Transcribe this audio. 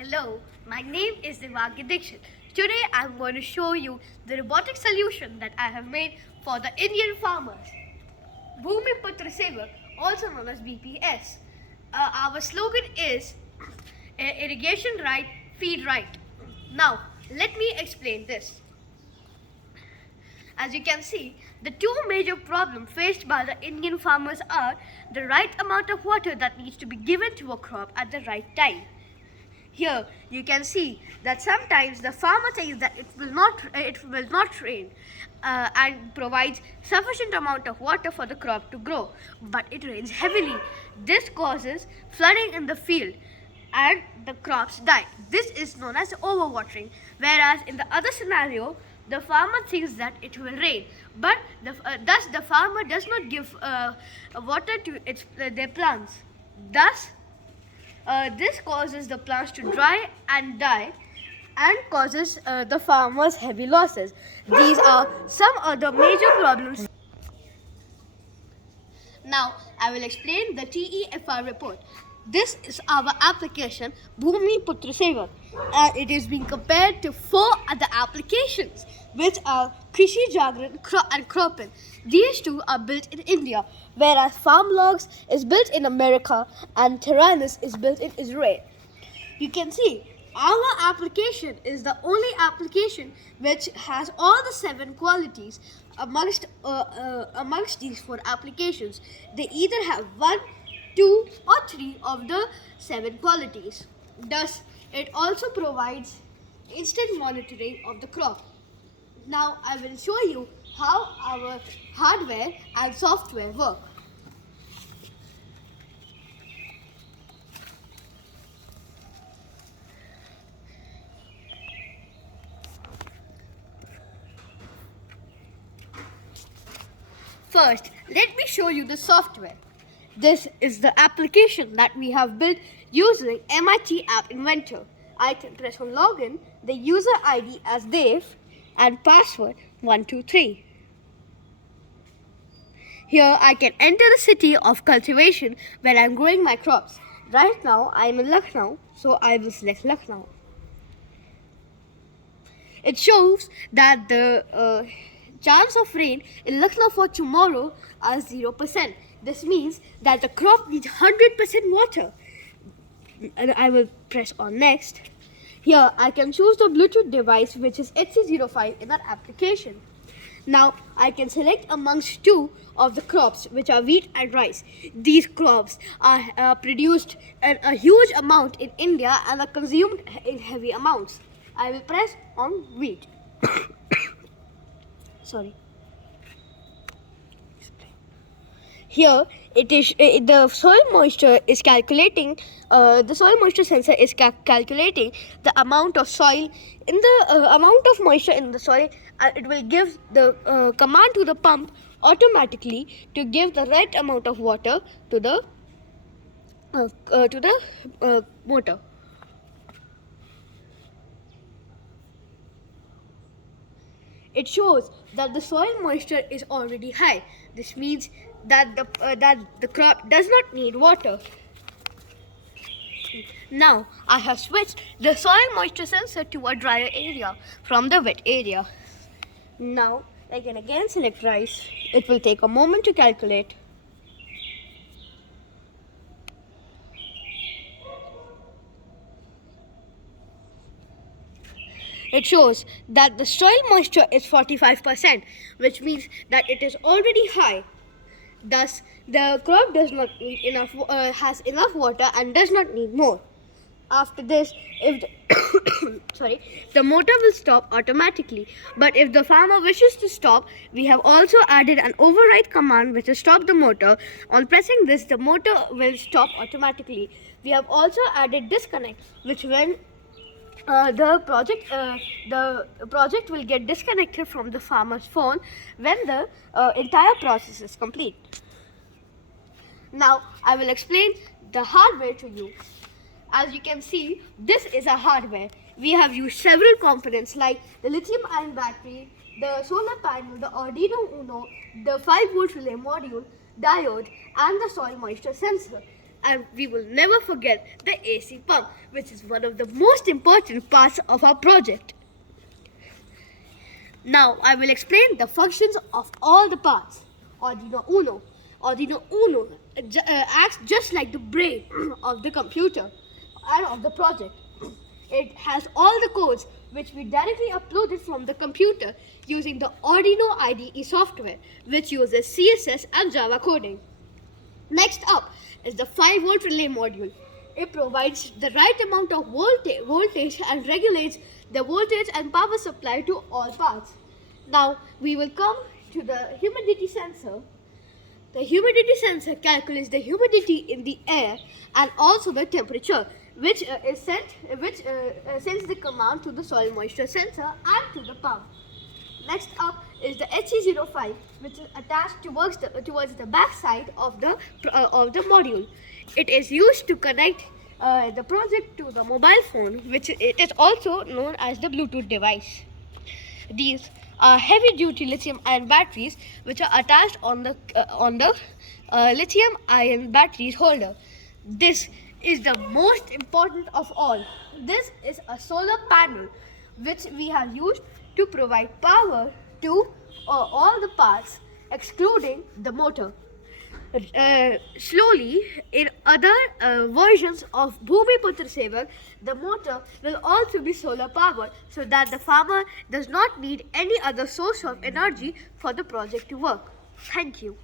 Hello, my name is Devaagyh Dixit. Today I'm going to show you the robotic solution that I have made for the Indian farmers. BhumiPutraSevak, also known as BPS. Our slogan is Irrigation Right, Feed Right. Now, let me explain this. As you can see, the two major problems faced by the Indian farmers are the right amount of water that needs to be given to a crop at the right time. Here you can see that sometimes the farmer thinks that it will not rain and provides sufficient amount of water for the crop to grow, but it rains heavily. This causes flooding in the field and the crops die. This is known as overwatering, whereas in the other scenario the farmer thinks that it will rain, but thus the farmer does not give water to their plants. Thus this causes the plants to dry and die and causes the farmers heavy losses. These are some of the major problems. Now I will explain the TEFR report. This is our application BhumiPutraSevak, and it is being compared to 4 other applications which are Krishi Jagran and Cropin. These two are built in India, whereas FarmLogs is built in America and Tyrannus is built in Israel. You can see our application is the only application which has all the 7 qualities amongst these 4 applications. They either have 1, 2 or 3 of the 7 qualities. Thus, it also provides instant monitoring of the crop. Now, I will show you how our hardware and software work. First, let me show you the software. This is the application that we have built using MIT App Inventor. I can press on login, the user ID as Dev and password 123. Here I can enter the city of cultivation where I am growing my crops. Right now I am in Lucknow, so I will select Lucknow. It shows that the chance of rain in Lucknow for tomorrow are 0%. This means that the crop needs 100% water. And I will press on next. Here I can choose the Bluetooth device, which is HC05 in that application. Now I can select amongst 2 of the crops, which are wheat and rice. These crops are produced in a huge amount in India and are consumed in heavy amounts. I will press on wheat. Sorry. Here it is the soil moisture is calculating. The soil moisture sensor is calculating the amount of soil in the amount of moisture in the soil. It will give the command to the pump automatically to give the right amount of water to the motor. It shows that the soil moisture is already high. This means that the crop does not need water. Now I have switched the soil moisture sensor to a drier area from the wet area. Now I can again select rice. It will take a moment to calculate. It shows that the soil moisture is 45%, which means that it is already high. Thus, the crop does not need has enough water and does not need more. After this, if the motor will stop automatically. But if the farmer wishes to stop, we have also added an override command which will stop the motor. On pressing this, the motor will stop automatically. We have also added disconnect, which when the project will get disconnected from the farmer's phone when the entire process is complete. Now I will explain the hardware to you. As you can see, this is a hardware. We have used several components like the lithium-ion battery, the solar panel, the Arduino Uno, the 5-volt relay module, diode, and the soil moisture sensor. And we will never forget the AC pump, which is one of the most important parts of our project. Now I will explain the functions of all the parts. Arduino Uno. Arduino Uno acts just like the brain of the computer and of the project. It has all the codes which we directly uploaded from the computer using the Arduino IDE software, which uses CSS and Java coding. Next up is the 5-volt relay module. It provides the right amount of voltage and regulates the voltage and power supply to all parts. Now we will come to the humidity sensor. The humidity sensor calculates the humidity in the air and also the temperature, which sends the command to the soil moisture sensor and to the pump. Next up is the HE05, which is attached towards the back side of the module. It is used to connect the project to the mobile phone, which it is also known as the Bluetooth device. These are heavy-duty lithium-ion batteries, which are attached on the lithium-ion batteries holder. This is the most important of all. This is a solar panel which we have used to provide power to all the parts excluding the motor. Slowly, in other versions of BhumiPutraSevak, the motor will also be solar powered so that the farmer does not need any other source of energy for the project to work. Thank you.